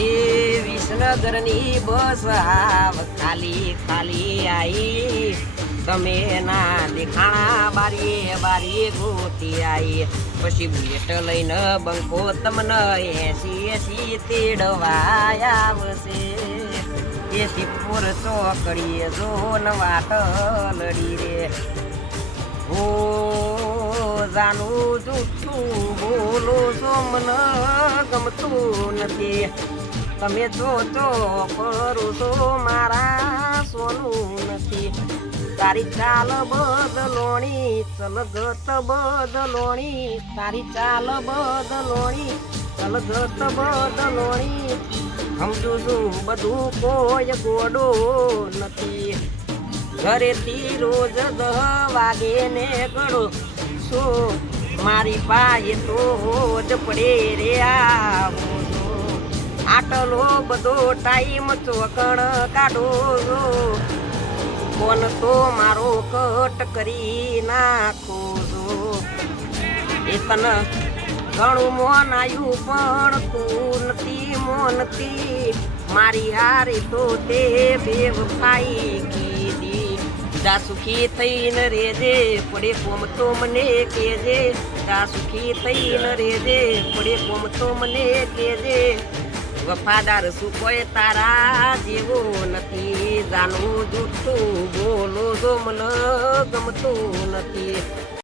એ વિસનગરની બસ હાવ ખાલી ખાલી આવી તમે ના દેખાણા બારીએ બારીએ ગોતી આવી પછી બુલેટ લઈને બંકો તમને એસી તેડવા આવશે એ સિપુર ચોકડીએ જો વાટ લડી રે ઓ જાનું જૂઠું બોલો છો મને ગમતું નથી તમે જો કરો છો મારા સોનું નથી તારી ચાલ બદલોણી ચલગત બદલોણી તારી ચાલ બદલોણી ચલગત બદલોણી સમજુ છું બધું કોઈ ગોડો નથી ઘરેથી રોજ 10 વાગે ને ગળો શું મારી પાસે તો જ પડે રે આવો આટલો બધો ટાઈમ ચોકણ કાઢો ફોન તો મારો કટ કરી નાખો એ તને ઘણું મોન આવ્યું પણ તું નથી મોનતી મારી હારી તો તે બેવફાઈ કીધી જા સુખી થઈને રેજે પડે કોમ તો મને કેજે જા સુખી થઈને રેજે પડે કોમ તો મને કેજે વફાદાર શું કોઈ તારા જેવો નથી જાનું જૂઠું બોલો જો મને ગમતું નથી